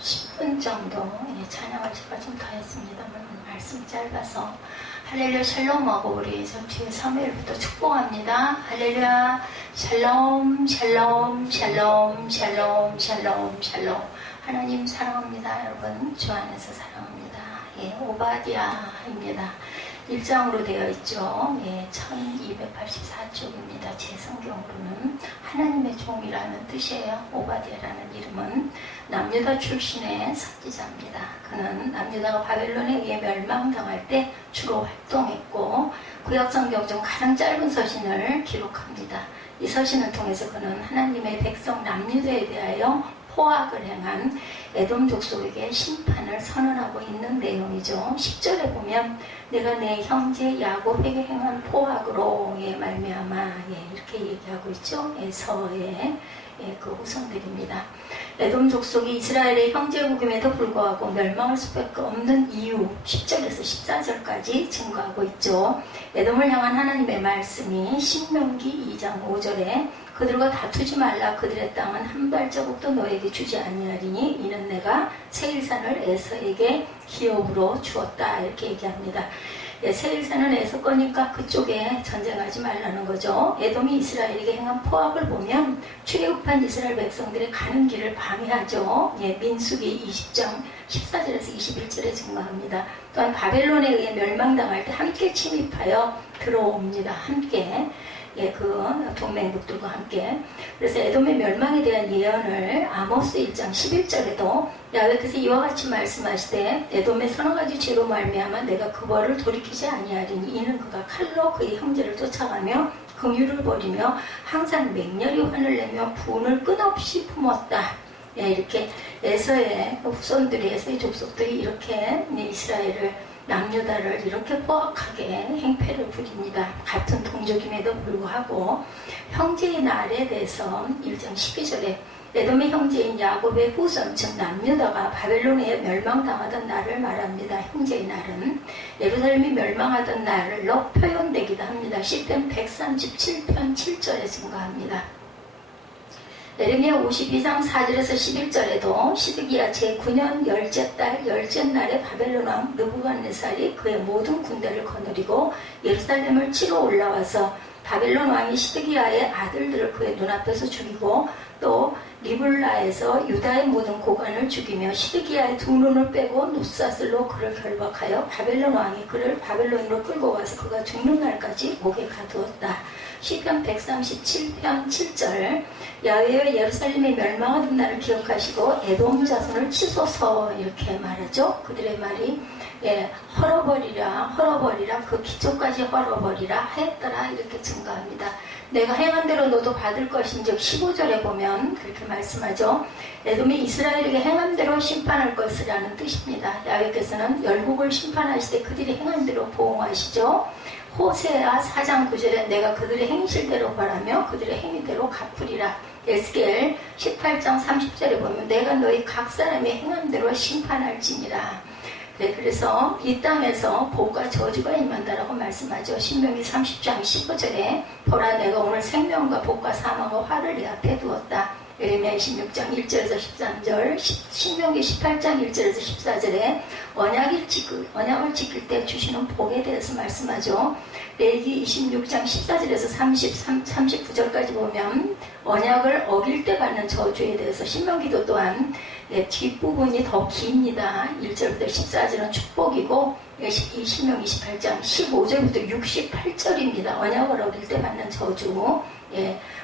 10분 정도 찬양을 제가 좀 더 했습니다만 말씀 짧아서 할렐루야 샬롬하고 우리 저 뒤에 사무엘부터 축복합니다. 할렐루야 샬롬 샬롬 샬롬 샬롬 샬롬 샬롬. 하나님 사랑합니다. 여러분 주 안에서 사랑합니다. 오바댜입니다. 1장으로 되어 있죠. 1284쪽입니다. 제 성경으로는 하나님의 종이라는 뜻이에요. 오바댜라는 이름은 남유다 출신의 선지자입니다. 그는 남유다가 바벨론에 의해 멸망당할 때 주로 활동했고 구약성경 중 가장 짧은 서신을 기록합니다. 이 서신을 통해서 그는 하나님의 백성 남유다에 대하여 포악을 행한 에돔 족속에게 심판을 선언하고 있는 내용이죠. 10절에 보면 내가 내 형제 야곱에게 행한 포악으로 말미암아 이렇게 얘기하고 있죠. 서의 그 후손들입니다. 에돔 족속이 이스라엘의 형제국임에도 불구하고 멸망할 수밖에 없는 이유 10절에서 14절까지 증거하고 있죠. 에돔을 향한 하나님의 말씀이 신명기 2장 5절에 그들과 다투지 말라. 그들의 땅은 한 발자국도 너에게 주지 아니하리니 이는 내가 세일산을 에서에게 기업으로 주었다. 이렇게 얘기합니다. 세일산은 에서 거니까 그쪽에 전쟁하지 말라는 거죠. 에돔이 이스라엘에게 행한 포악을 보면 출애굽한 이스라엘 백성들의 가는 길을 방해하죠. 민수기 20장 14절에서 21절에 증거합니다. 또한 바벨론에 의해 멸망당할 때 함께 침입하여 들어옵니다. 함께. 그 동맹국들과 함께. 그래서 에돔의 멸망에 대한 예언을 아모스 1장 11절에도 야훼께서 이와 같이 말씀하시되 에돔의 서너 가지 죄로 말미암아 내가 그 벌을 돌이키지 아니하리니 이는 그가 칼로 그의 형제를 쫓아가며 긍휼을 버리며 항상 맹렬히 화를 내며 분을 끊없이 품었다. 이렇게 에서의 후손들이 에서의 족속들이 이렇게 이스라엘을 남유다를 이렇게 포악하게 행패를 부립니다. 같은 동족임에도 불구하고 형제의 날에 대해서 1장 12절에 에돔의 형제인 야곱의 후손 즉 남유다가 바벨론에 멸망당하던 날을 말합니다. 형제의 날은 예루살렘이 멸망하던 날로 표현되기도 합니다. 시편 137편 7절에 증거합니다. 예레미야 52장 4절에서 11절에도 시드기야 제9년 열째 달 열째 날에 바벨론 왕 느부갓네살이 그의 모든 군대를 거느리고 예루살렘을 치러 올라와서 바벨론 왕이 시드기야의 아들들을 그의 눈앞에서 죽이고 또 리블라에서 유다의 모든 고관을 죽이며 시드기야의 두 눈을 빼고 눕사슬로 그를 결박하여 바벨론 왕이 그를 바벨론으로 끌고 와서 그가 죽는 날까지 목에 가두었다. 시편 137편 7절 야훼여 예루살렘이 멸망하던 날을 기억하시고 에돔 자손을 치소서 이렇게 말하죠. 그들의 말이 헐어버리라 그 기초까지 헐어버리라 하였더라 이렇게 증거합니다. 내가 행한 대로 너도 받을 것인즉 15절에 보면 그렇게 말씀하죠. 에돔이 이스라엘에게 행한 대로 심판할 것이라는 뜻입니다. 야훼께서는 열국을 심판하실 때 그들이 행한 대로 보응하시죠. 호세아 4장 9절에 내가 그들의 행실대로 벌하며 그들의 행위대로 갚으리라. 에스겔 18장 30절에 보면 내가 너희 각 사람의 행한 대로 심판할지니라. 그래서 이 땅에서 복과 저주가 임한다라고 말씀하죠. 신명기 30장 15절에 보라 내가 오늘 생명과 복과 사망과 화를 내 앞에 두었다. 예레미야 26장 1절에서 13절, 신명기 18장 1절에서 14절에 언약을 지킬 때 주시는 복에 대해서 말씀하죠. 레위기 26장 14절에서 39절까지 보면 언약을 어길 때 받는 저주에 대해서 신명기도 또한 뒷부분이 더 깁니다. 1절부터 14절은 축복이고 이 신명기 28장 15절부터 68절입니다. 언약을 어길 때 받는 저주.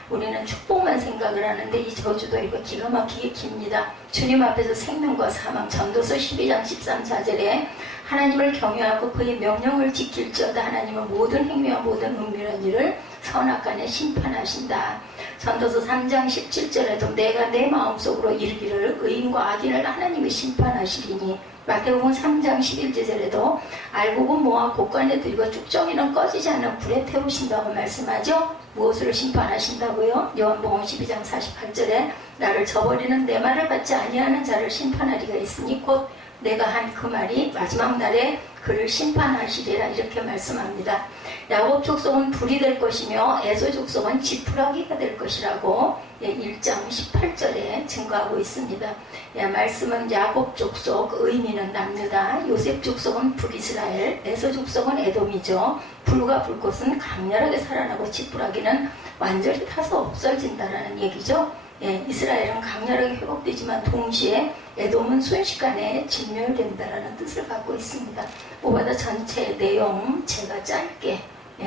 우리는 축복만 생각을 하는데 이 저주도 이거 기가 막히게 깁니다. 주님 앞에서 생명과 사망. 전도서 12장 13절에 하나님을 경외하고 그의 명령을 지킬지어다 하나님은 모든 행위와 모든 은밀한 일을 선악간에 심판하신다. 전도서 3장 17절에도 내가 내 마음속으로 이르기를 의인과 악인을 하나님이 심판하시리니 마태복음 3장 11절에도 알곡은 모아 곳간에 들이고 쭉정이는 꺼지지 않는 불에 태우신다고 말씀하죠. 무엇을 심판하신다고요? 요한복음 12장 48절에 나를 저버리는 내 말을 받지 아니하는 자를 심판하리가 있으니 곧 내가 한 그 말이 마지막 날에 그를 심판하시리라 이렇게 말씀합니다. 야곱 족속은 불이 될 것이며 에서 족속은 지푸라기가 될 것이라고 1장 18절에 증거하고 있습니다. 말씀은 야곱 족속, 의미는 남유다, 요셉 족속은 북이스라엘, 에서 족속은 에돔이죠. 불과 불꽃은 강렬하게 살아나고 지푸라기는 완전히 타서 없어진다라는 얘기죠. 이스라엘은 강렬하게 회복되지만 동시에 에돔은 순식간에 진멸된다라는 뜻을 갖고 있습니다. 오바다 전체 내용 제가 짧게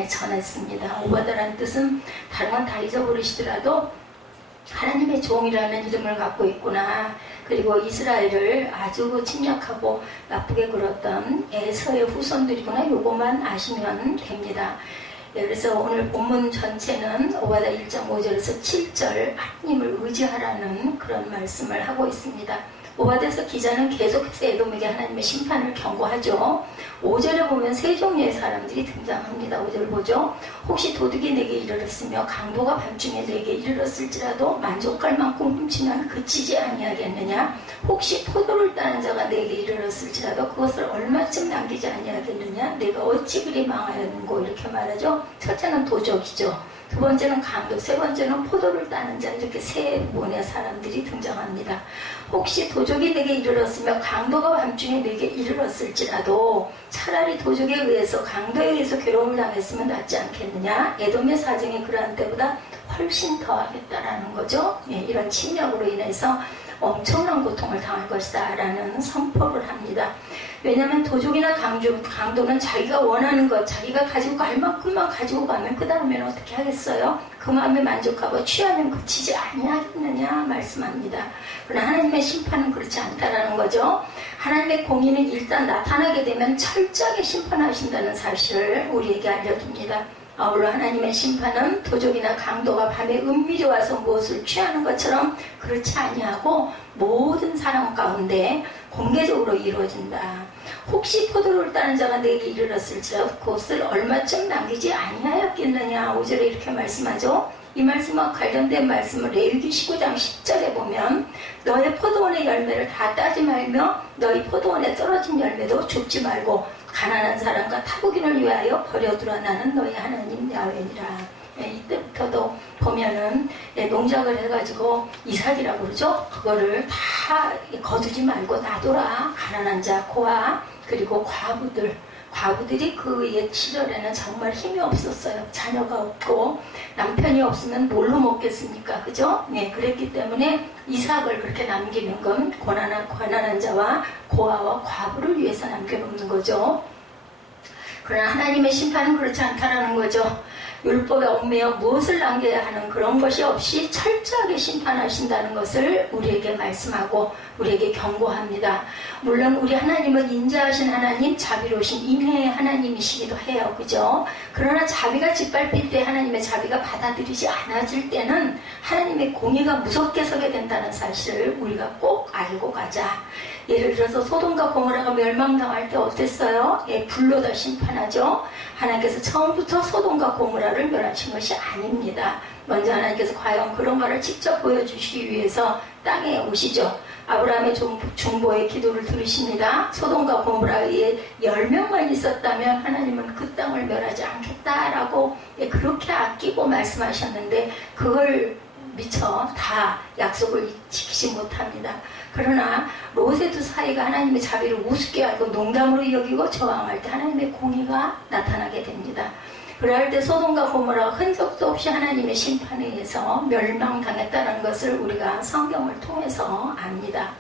전했습니다. 오바다라는 뜻은 다른 건 다 잊어버리시더라도 하나님의 종이라는 이름을 갖고 있구나. 그리고 이스라엘을 아주 침략하고 나쁘게 굴었던 에서의 후손들이구나. 요것만 아시면 됩니다. 그래서 오늘 본문 전체는 오바다 1.5절에서 7절 하나님을 의지하라는 그런 말씀을 하고 있습니다. 오바다에서 기자는 계속해서 에돔에게 하나님의 심판을 경고하죠. 5절에 보면 세 종류의 사람들이 등장합니다. 5절 보죠. 혹시 도둑이 내게 이르렀으며 강도가 밤중에 내게 이르렀을지라도 만족할 만큼 훔치면 그치지 아니하겠느냐. 혹시 포도를 따는 자가 내게 이르렀을지라도 그것을 얼마쯤 남기지 아니하겠느냐. 내가 어찌 그리 망하였는고 이렇게 말하죠. 첫째는 도적이죠. 두 번째는 강도, 세 번째는 포도를 따는 자, 이렇게 세 분의 사람들이 등장합니다. 혹시 도적이 내게 이르렀으며 강도가 밤중에 내게 이르렀을지라도 차라리 도적에 의해서 강도에 의해서 괴로움을 당했으면 낫지 않겠느냐. 에돔의 사정이 그러한 때보다 훨씬 더하겠다라는 거죠. 이런 침략으로 인해서 엄청난 고통을 당할 것이다 라는 선포를 합니다. 왜냐하면 도적이나 강도는 자기가 원하는 것, 자기가 가지고 갈 만큼만 가지고 가면 그 다음에는 어떻게 하겠어요? 그 마음에 만족하고 취하면 그치지 아니하겠느냐 말씀합니다. 그러나 하나님의 심판은 그렇지 않다라는 거죠. 하나님의 공의는 일단 나타나게 되면 철저하게 심판하신다는 사실을 우리에게 알려줍니다. 아울러 하나님의 심판은 도적이나 강도가 밤에 은밀히 와서 무엇을 취하는 것처럼 그렇지 아니하고 모든 사람 가운데 공개적으로 이루어진다. 혹시 포도를 따는 자가 내게 이르렀을지라도 그것을 얼마쯤 남기지 아니하였겠느냐. 5절에 이렇게 말씀하죠. 이 말씀과 관련된 말씀을 레위기 19장 10절에 보면 너의 포도원의 열매를 다 따지 말며 너희 포도원에 떨어진 열매도 줍지 말고 가난한 사람과 타국인을 위하여 버려두라. 나는 너희 하나님 야훼니라. 이때부터도 보면은 농작을 해가지고 이삭이라고 그러죠. 그거를 다 거두지 말고 놔둬라. 가난한 자, 고아, 그리고 과부들이 그 옛 시절에는 정말 힘이 없었어요. 자녀가 없고 남편이 없으면 뭘로 먹겠습니까? 그죠? 그랬기 때문에 이삭을 그렇게 남기는 건 가난한 자와 고아와 과부를 위해서 남겨놓는 거죠. 그러나 하나님의 심판은 그렇지 않다라는 거죠. 율법에 얽매여 무엇을 남겨야 하는 그런 것이 없이 철저하게 심판하신다는 것을 우리에게 말씀하고 우리에게 경고합니다. 물론 우리 하나님은 인자하신 하나님, 자비로우신 인애의 하나님이시기도 해요. 그죠? 그러나 자비가 짓밟힐 때, 하나님의 자비가 받아들이지 않아질 때는 하나님의 공의가 무섭게 서게 된다는 사실을 우리가 꼭 알고 가자. 예를 들어서 소돔과 고모라가 멸망당할 때 어땠어요? 불로 다 심판하죠. 하나님께서 처음부터 소돔과 고모라를 멸하신 것이 아닙니다. 먼저 하나님께서 과연 그런가를 직접 보여주시기 위해서 땅에 오시죠. 아브라함의 중보의 기도를 들으십니다. 소돔과 고모라에 10명만 있었다면 하나님은 그 땅을 멸하지 않겠다라고 그렇게 아끼고 말씀하셨는데 그걸 미처 다 약속을 지키지 못합니다. 그러나 롯의 두 사이가 하나님의 자비를 우습게 알고 농담으로 여기고 저항할 때 하나님의 공의가 나타나게 됩니다. 그럴 때 소돔과 고모라가 흔적도 없이 하나님의 심판에 의해서 멸망당했다는 것을 우리가 성경을 통해서 압니다.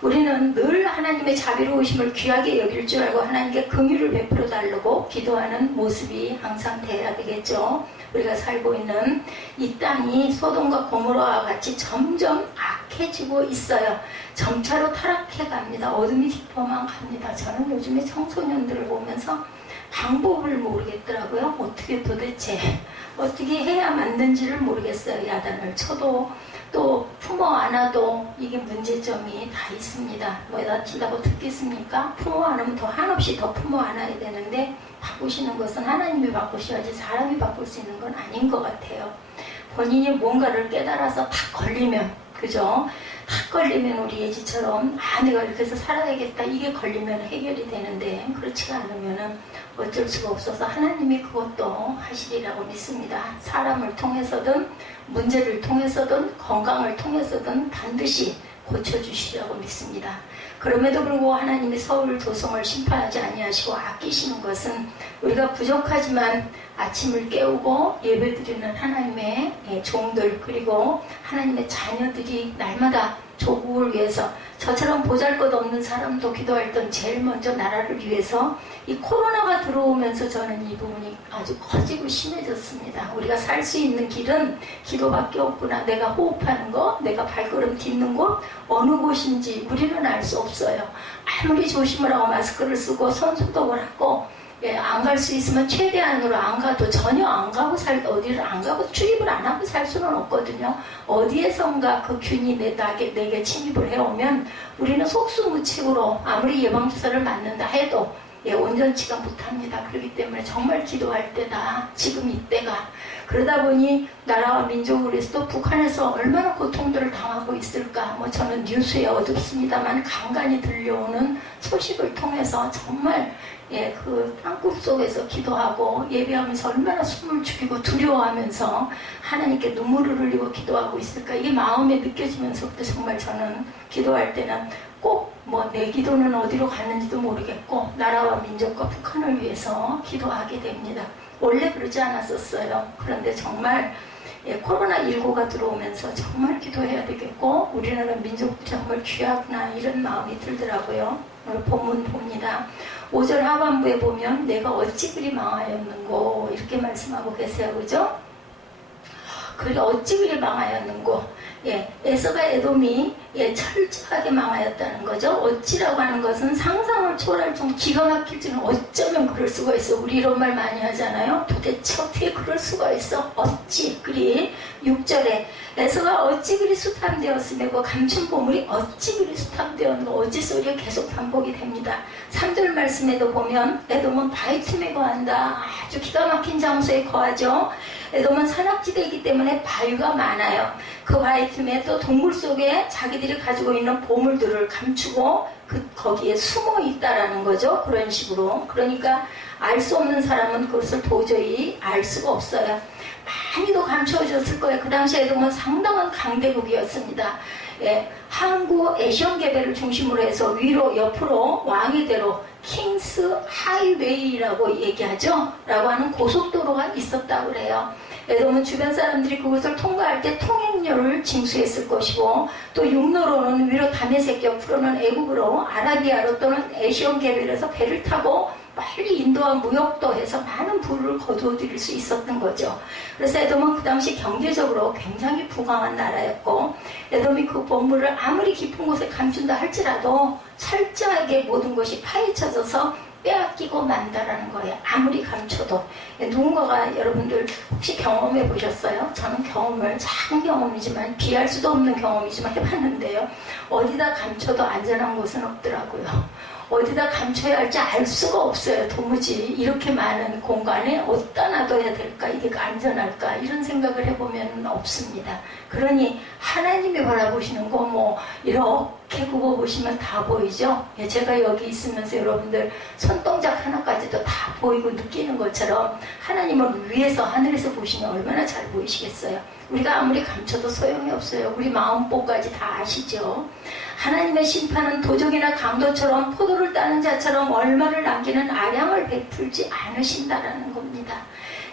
우리는 늘 하나님의 자비로우심을 귀하게 여길 줄 알고 하나님께 긍휼을 베풀어 달라고 기도하는 모습이 항상 돼야 되겠죠. 우리가 살고 있는 이 땅이 소돔과 고모라와 같이 점점 악해지고 있어요. 점차로 타락해 갑니다. 어둠이 깊어만 갑니다. 저는 요즘에 청소년들을 보면서 방법을 모르겠더라고요. 어떻게 도대체 어떻게 해야 맞는지를 모르겠어요. 야단을 쳐도 또 부모 안아도 이게 문제점이 다 있습니다. 뭐에다 친다고 듣겠습니까? 부모 안으면 더 한없이 더 부모 안아야 되는데 바꾸시는 것은 하나님이 바꾸셔야지 사람이 바꿀 수 있는 건 아닌 것 같아요. 본인이 뭔가를 깨달아서 딱 걸리면 그죠? 딱 걸리면 우리 예지처럼 내가 이렇게 해서 살아야겠다 이게 걸리면 해결이 되는데 그렇지가 않으면 어쩔 수가 없어서 하나님이 그것도 하시리라고 믿습니다. 사람을 통해서든 문제를 통해서든 건강을 통해서든 반드시 고쳐주시라고 믿습니다. 그럼에도 불구하고 하나님이 서울 도성을 심판하지 아니하시고 아끼시는 것은 우리가 부족하지만 아침을 깨우고 예배드리는 하나님의 종들 그리고 하나님의 자녀들이 날마다 조국을 위해서 저처럼 보잘것없는 사람도 기도할 땐 제일 먼저 나라를 위해서 이 코로나가 들어오면서 저는 이 부분이 아주 커지고 심해졌습니다. 우리가 살 수 있는 길은 기도밖에 없구나. 내가 호흡하는 거, 내가 발걸음 딛는 곳 어느 곳인지 우리는 알 수 없어요. 아무리 조심을 하고 마스크를 쓰고 손소독을 하고 안 갈 수 있으면 최대한으로 안 가도 전혀 안 가고 어디를 안 가고 출입을 안 하고 살 수는 없거든요. 어디에선가 그 균이 내게 침입을 해오면 우리는 속수무책으로 아무리 예방주사를 맞는다 해도 온전치가 못합니다. 그렇기 때문에 정말 기도할 때다. 지금 이때가. 그러다 보니 나라와 민족을 위해서도 북한에서 얼마나 고통들을 당하고 있을까. 저는 뉴스에 어둡습니다만 간간히 들려오는 소식을 통해서 정말 그 땅굴 속에서 기도하고 예배하면서 얼마나 숨을 죽이고 두려워하면서 하나님께 눈물을 흘리고 기도하고 있을까. 이게 마음에 느껴지면서부터 정말 저는 기도할 때는 꼭 내 기도는 어디로 갔는지도 모르겠고 나라와 민족과 북한을 위해서 기도하게 됩니다. 원래 그러지 않았었어요. 그런데 정말 코로나19가 들어오면서 정말 기도해야 되겠고 우리나라 민족도 정말 귀하구나 이런 마음이 들더라고요. 오늘 본문 봅니다. 5절 하반부에 보면 내가 어찌 그리 망하였는고 이렇게 말씀하고 계세요. 그죠? 그리 어찌 그리 망하였는고 에서가 에돔이 철저하게 망하였다는 거죠. 어찌라고 하는 것은 상상을 초월할 정도 기가 막힐 줄은 어쩌면 그럴 수가 있어. 우리 이런 말 많이 하잖아요. 도대체 어떻게 그럴 수가 있어. 어찌 그리 6절에 에서가 어찌 그리 수탐되었으며 그 감춘 보물이 어찌 그리 수탐되었는가 어찌 소리가 계속 반복이 됩니다. 3절 말씀에도 보면 에돔은 바위 틈에 거한다. 아주 기가 막힌 장소에 거하죠. 에돔은 산악지대이기 때문에 바위가 많아요. 그 바위 틈에 또 동굴 속에 자기들이 가지고 있는 보물들을 감추고 거기에 숨어 있다라는 거죠. 그런 식으로. 그러니까 알 수 없는 사람은 그것을 도저히 알 수가 없어요. 많이도 감춰졌을 거예요. 그 당시 에돔은 상당한 강대국이었습니다. 항구 에시온 개배를 중심으로 해서 위로 옆으로 왕위대로 킹스 하이웨이라고 얘기하죠. 라고 하는 고속도로가 있었다고 그래요. 에돔은 주변 사람들이 그곳을 통과할 때 통행료를 징수했을 것이고 또 육로로는 위로 다메섹 옆으로는 애굽으로 아라비아로 또는 에시온 개별에서 배를 타고 빨리 인도와 무역도 해서 많은 부를 거두어들일 수 있었던 거죠. 그래서 에돔은 그 당시 경제적으로 굉장히 부강한 나라였고 에돔이 그 보물을 아무리 깊은 곳에 감춘다 할지라도 철저하게 모든 것이 파헤쳐져서 빼앗기고 만다라는 거예요. 아무리 감춰도. 누군가가 여러분들 혹시 경험해 보셨어요? 저는 경험을 작은 경험이지만 비할 수도 없는 경험이지만 해봤는데요. 어디다 감춰도 안전한 곳은 없더라고요. 어디다 감춰야 할지 알 수가 없어요. 도무지 이렇게 많은 공간에 어디다 놔둬야 될까? 이게 안전할까? 이런 생각을 해보면 없습니다. 그러니 하나님이 바라보시는 거 이렇게 굽어보시면 다 보이죠? 제가 여기 있으면서 여러분들 손동작 하나까지도 다 보이고 느끼는 것처럼 하나님을 위에서 하늘에서 보시면 얼마나 잘 보이시겠어요? 우리가 아무리 감춰도 소용이 없어요. 우리 마음보까지 다 아시죠? 하나님의 심판은 도적이나 강도처럼 포도를 따는 자처럼 얼마를 남기는 아량을 베풀지 않으신다라는 겁니다.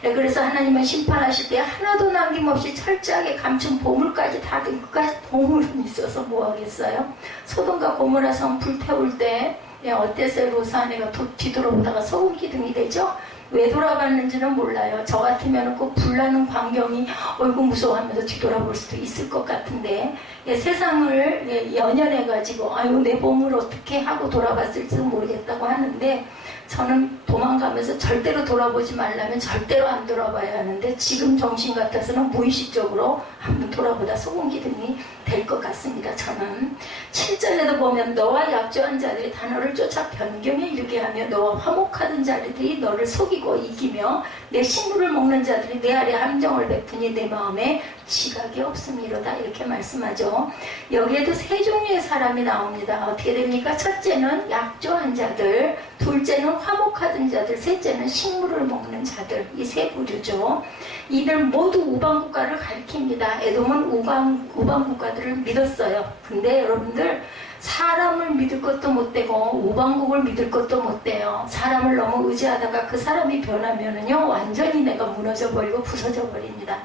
그래서 하나님은 심판하실 때 하나도 남김없이 철저하게 감춘 보물까지 다 그까지 보물은 있어서 뭐 하겠어요? 소돔과 고모라 성 불태울 때 어땠어요? 로스 아내가 뒤돌아보다가 소금 기둥이 되죠? 왜 돌아갔는지는 몰라요. 저 같으면 꼭 불나는 광경이 어이구 무서워하면서 뒤돌아볼 수도 있을 것 같은데 세상을 연연해가지고 아유 내 보물 어떻게 하고 돌아갔을지도 모르겠다고 하는데 저는 도망가면서 절대로 돌아보지 말라면 절대로 안 돌아봐야 하는데 지금 정신 같아서는 무의식적으로 한번 돌아보다 소금 기둥이 될 것 같습니다. 저는 7절에도 보면 너와 약조한 자들이 단어를 쫓아 변경에 이르게 하며 너와 화목하던 자들이 너를 속이 속이고 이기며 내 식물을 먹는 자들이 내 아래 함정을 베푸니 내 마음에 지각이 없음이로다. 이렇게 말씀하죠. 여기에도 세 종류의 사람이 나옵니다. 어떻게 됩니까? 첫째는 약조한 자들, 둘째는 화목하던 자들, 셋째는 식물을 먹는 자들. 이 세 부류죠. 이들 모두 우방국가를 가리킵니다. 에돔은 우방국가들을 믿었어요. 근데 여러분들, 사람을 믿을 것도 못되고 우방국을 믿을 것도 못돼요. 사람을 너무 의지하다가 그 사람이 변하면은요, 완전히 내가 무너져 버리고 부서져 버립니다.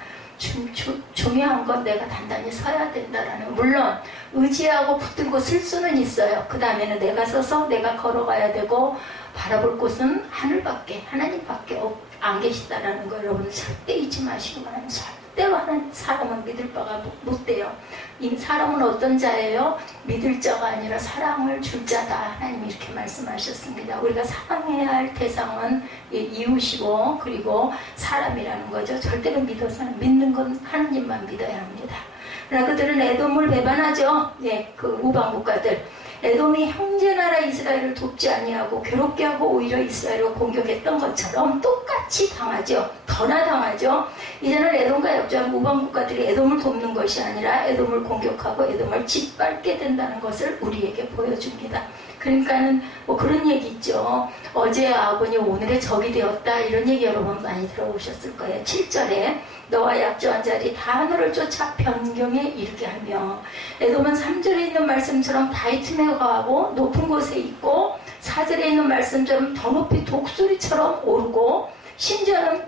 중요한 건 내가 단단히 서야 된다라는, 물론 의지하고 붙들고 쓸 수는 있어요. 그 다음에는 내가 서서 내가 걸어가야 되고 바라볼 곳은 하늘밖에, 하나님밖에 안 계시다라는 거 여러분 절대 잊지 마시기 바랍니다. 절대로 사람은 믿을 바가 못 돼요. 이 사람은 어떤 자예요? 믿을 자가 아니라 사랑을 줄 자다. 하나님이 이렇게 말씀하셨습니다. 우리가 사랑해야 할 대상은 이웃이고 그리고 사람이라는 거죠. 절대로 믿는 건 하나님만 믿어야 합니다. 그러나 그들은 에돔을 배반하죠. 예, 그 우방국가들. 에돔이 형제나라 이스라엘을 돕지 아니하고 괴롭게 하고 오히려 이스라엘을 공격했던 것처럼 똑같이 당하죠. 더나 당하죠. 이제는 에돔과 약조한 우방국가들이 에돔을 돕는 것이 아니라 에돔을 공격하고 에돔을 짓밟게 된다는 것을 우리에게 보여줍니다. 그러니까는 뭐 그런 얘기 있죠. 어제의 아군이 오늘의 적이 되었다. 이런 얘기 여러분 많이 들어보셨을 거예요. 7절에 너와 약조한 자들이 다 하늘을 쫓아 변경에 이르게 하며, 에돔은 3절에 있는 말씀처럼 바위 틈에 거하고 높은 곳에 있고 4절에 있는 말씀처럼 더 높이 독수리처럼 오르고 심지어는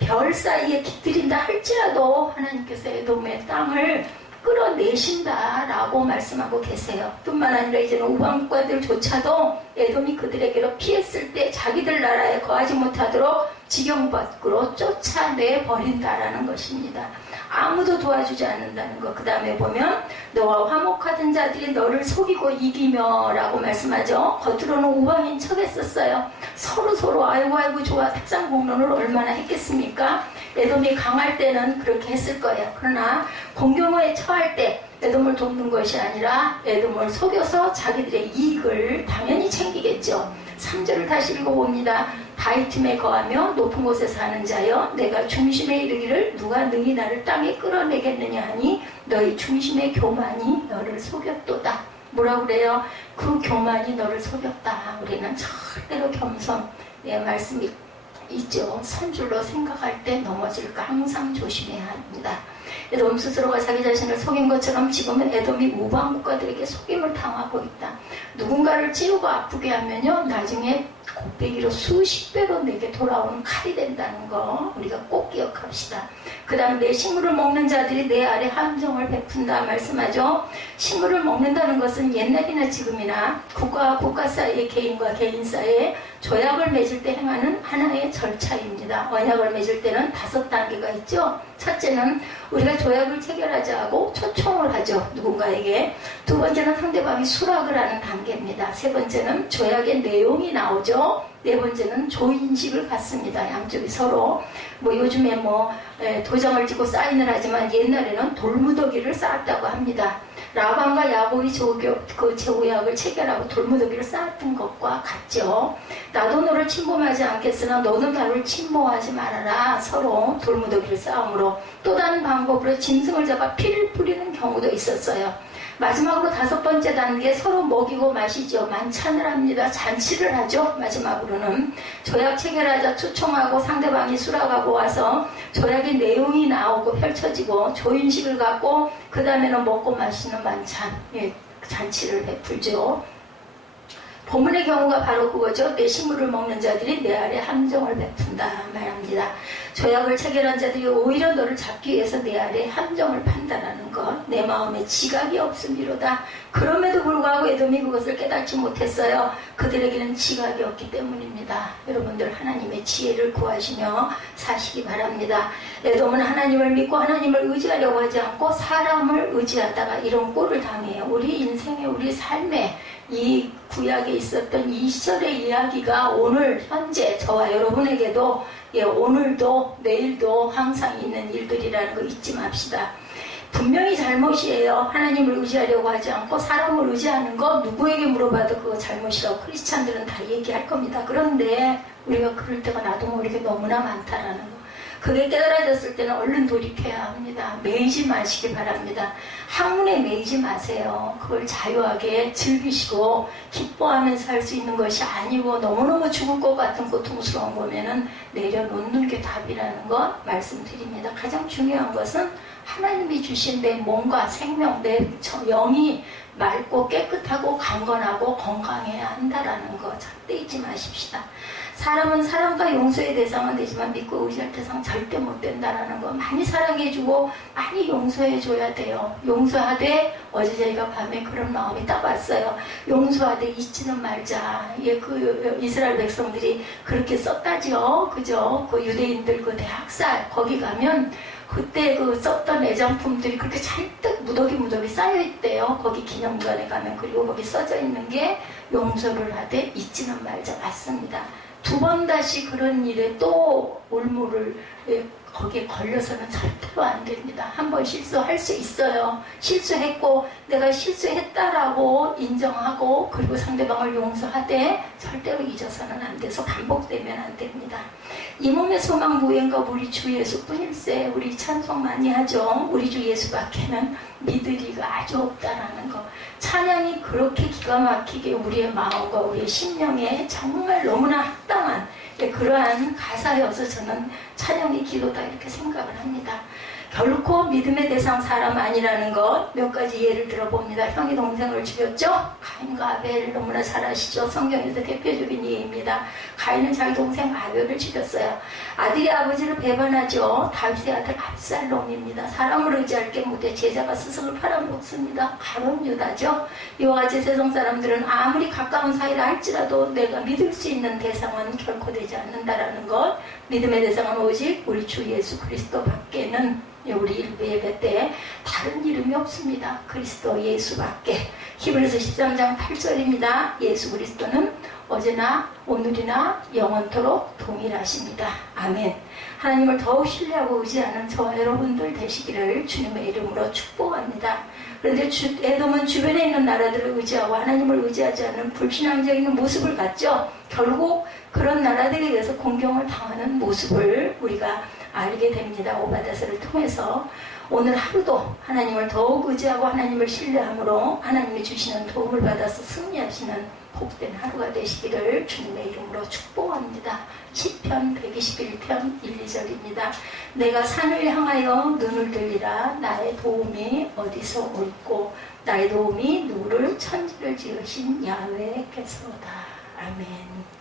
별 사이에 깃들인다 할지라도 하나님께서 에돔의 땅을 끌어내신다라고 말씀하고 계세요. 뿐만 아니라 이제는 우방국가들조차도 에돔이 그들에게로 피했을 때 자기들 나라에 거하지 못하도록 지경 밖으로 쫓아내버린다라는 것입니다. 아무도 도와주지 않는다는 것. 그 다음에 보면 너와 화목하던 자들이 너를 속이고 이기며 라고 말씀하죠. 겉으로는 우방인 척했었어요. 서로 아이고 좋아 탁상공론을 얼마나 했겠습니까? 에돔이 강할 때는 그렇게 했을 거예요. 그러나 공경에 처할 때 에돔을 돕는 것이 아니라 에돔을 속여서 자기들의 이익을 당연히 챙기겠죠. 3절을 다시 읽어봅니다. 바위 틈에 거하며 높은 곳에 사는 자여, 내가 중심에 이르기를 누가 능히 나를 땅에 끌어내겠느냐 하니 너희 중심의 교만이 너를 속였도다. 뭐라고 그래요? 그 교만이 너를 속였다. 우리는 절대로 겸손의 말씀이 있죠. 선줄로 생각할 때 넘어질까 항상 조심해야 합니다. 에돔 스스로가 자기 자신을 속인 것처럼 지금은 에돔이 우방국가들에게 속임을 당하고 있다. 누군가를 찌우고 아프게 하면요, 나중에 곱빼기로 수십 배로 내게 돌아오는 칼이 된다는 거 우리가 꼭 기억합시다. 그 다음 내 식물을 먹는 자들이 내 아래 함정을 베푼다 말씀하죠. 식물을 먹는다는 것은 옛날이나 지금이나 국가와 국가 사이에, 개인과 개인 사이에 조약을 맺을 때 행하는 하나의 절차입니다. 언약을 맺을 때는 5단계가 있죠. 첫째는 우리가 조약을 체결하자 하고 초청을 하죠. 누군가에게. 두 번째는 상대방이 수락을 하는 단계입니다. 세 번째는 조약의 내용이 나오죠. 네 번째는 조인식을 갖습니다. 양쪽이 서로. 요즘에 도장을 찍고 사인을 하지만 옛날에는 돌무더기를 쌓았다고 합니다. 라반과 야곱이 제후약을 체결하고 돌무더기를 쌓았던 것과 같죠. 나도 너를 침범하지 않겠으나 너는 나를 침범하지 말아라. 서로 돌무더기를 쌓음으로, 또 다른 방법으로 짐승을 잡아 피를 뿌리는 경우도 있었어요. 마지막으로 5번째 단계, 서로 먹이고 마시죠. 만찬을 합니다. 잔치를 하죠. 마지막으로는 조약 체결하자 초청하고 상대방이 수락하고 와서 조약의 내용이 나오고 펼쳐지고 조인식을 갖고 그 다음에는 먹고 마시는 만찬, 잔치를 베풀죠. 본문의 경우가 바로 그거죠. 내 식물을 먹는 자들이 내 아래 함정을 베푼다 말합니다. 조약을 체결한 자들이 오히려 너를 잡기 위해서 내 아래 함정을 판단하는 것. 내 마음에 지각이 없음이로다. 그럼에도 불구하고 에돔이 그것을 깨닫지 못했어요. 그들에게는 지각이 없기 때문입니다. 여러분들 하나님의 지혜를 구하시며 사시기 바랍니다. 에돔은 하나님을 믿고 하나님을 의지하려고 하지 않고 사람을 의지하다가 이런 꼴을 당해요. 우리 인생에, 우리 삶에 이 구약에 있었던 이 시절의 이야기가 오늘 현재 저와 여러분에게도 오늘도 내일도 항상 있는 일들이라는 거 잊지 맙시다. 분명히 잘못이에요. 하나님을 의지하려고 하지 않고 사람을 의지하는 거 누구에게 물어봐도 그거 잘못이라고 크리스찬들은 다 얘기할 겁니다. 그런데 우리가 그럴 때가 나도 모르게 너무나 많다라는 거. 그게 깨달아졌을 때는 얼른 돌이켜야 합니다. 매이지 마시기 바랍니다. 학문에 매이지 마세요. 그걸 자유하게 즐기시고 기뻐하면서 할 수 있는 것이 아니고 너무너무 죽을 것 같은 고통스러운 거면은 내려놓는 게 답이라는 것 말씀드립니다. 가장 중요한 것은 하나님이 주신 내 몸과 생명, 내 영이 맑고 깨끗하고 강건하고 건강해야 한다라는 거 절대 잊지 마십시다. 사람은 사랑과 용서의 대상은 되지만 믿고 의지할 대상 절대 못 된다라는 거 많이 사랑해주고 많이 용서해줘야 돼요. 용서하되 어제 저희가 밤에 그런 마음이 딱 왔어요. 용서하되 잊지는 말자. 예, 그 이스라엘 백성들이 그렇게 썼다죠. 그죠? 그 유대인들 그 대학살 거기 가면 그때 그 썼던 애장품들이 그렇게 잔뜩 무더기 쌓여있대요. 거기 기념관에 가면. 그리고 거기 써져 있는 게 용서를 하되 잊지는 말자. 맞습니다. 두 번 다시 그런 일에 또 올무를 거기에 걸려서는 절대로 안 됩니다. 한 번 실수할 수 있어요. 실수했고 내가 실수했다라고 인정하고 그리고 상대방을 용서하되 절대로 잊어서는 안 돼서 반복되면 안 됩니다. 이 몸의 소망 무행과 우리 주 예수뿐일세. 우리 찬송 많이 하죠. 우리 주 예수밖에는 믿을 이가 아주 없다라는 거. 찬양이 그렇게 기가 막히게 우리의 마음과 우리의 심령에 정말 너무나 합당한 그러한 가사여서 저는 찬양이 기도다 이렇게 생각을 합니다. 결코 믿음의 대상 사람 아니라는 것 몇 가지 예를 들어봅니다. 형이 동생을 죽였죠? 가인과 아벨 너무나 잘 아시죠? 성경에서 대표적인 예입니다. 가인은 자기 동생 아벨을 죽였어요. 아들이 아버지를 배반하죠. 다윗의 아들 압살롬입니다. 사람을 의지할 게 못해 제자가 스승을 팔아먹습니다. 가론 유다죠. 이와 같이 세상 사람들은 아무리 가까운 사이라 할지라도 내가 믿을 수 있는 대상은 결코 되지 않는다라는 것. 믿음의 대상은 오직 우리 주 예수 그리스도 밖에는 우리 일부 예배 때 다른 이름이 없습니다. 그리스도 예수밖에. 히브리서 13장 8절입니다. 예수 그리스도는 어제나 오늘이나 영원토록 동일하십니다. 아멘. 하나님을 더욱 신뢰하고 의지하는 저와 여러분들 되시기를 주님의 이름으로 축복합니다. 그런데 에돔은 주변에 있는 나라들을 의지하고 하나님을 의지하지 않는 불신앙적인 모습을 갖죠. 결국 그런 나라들에 의해서 공경을 당하는 모습을 우리가 알게 됩니다. 오바다서를 통해서 오늘 하루도 하나님을 더욱 의지하고 하나님을 신뢰함으로 하나님이 주시는 도움을 받아서 승리하시는 복된 하루가 되시기를 주님의 이름으로 축복합니다. 시편 121편 1, 2절입니다. 내가 산을 향하여 눈을 들리라. 나의 도움이 어디서 올고 나의 도움이 누구를 천지를 지으신 야훼께서다. 아멘.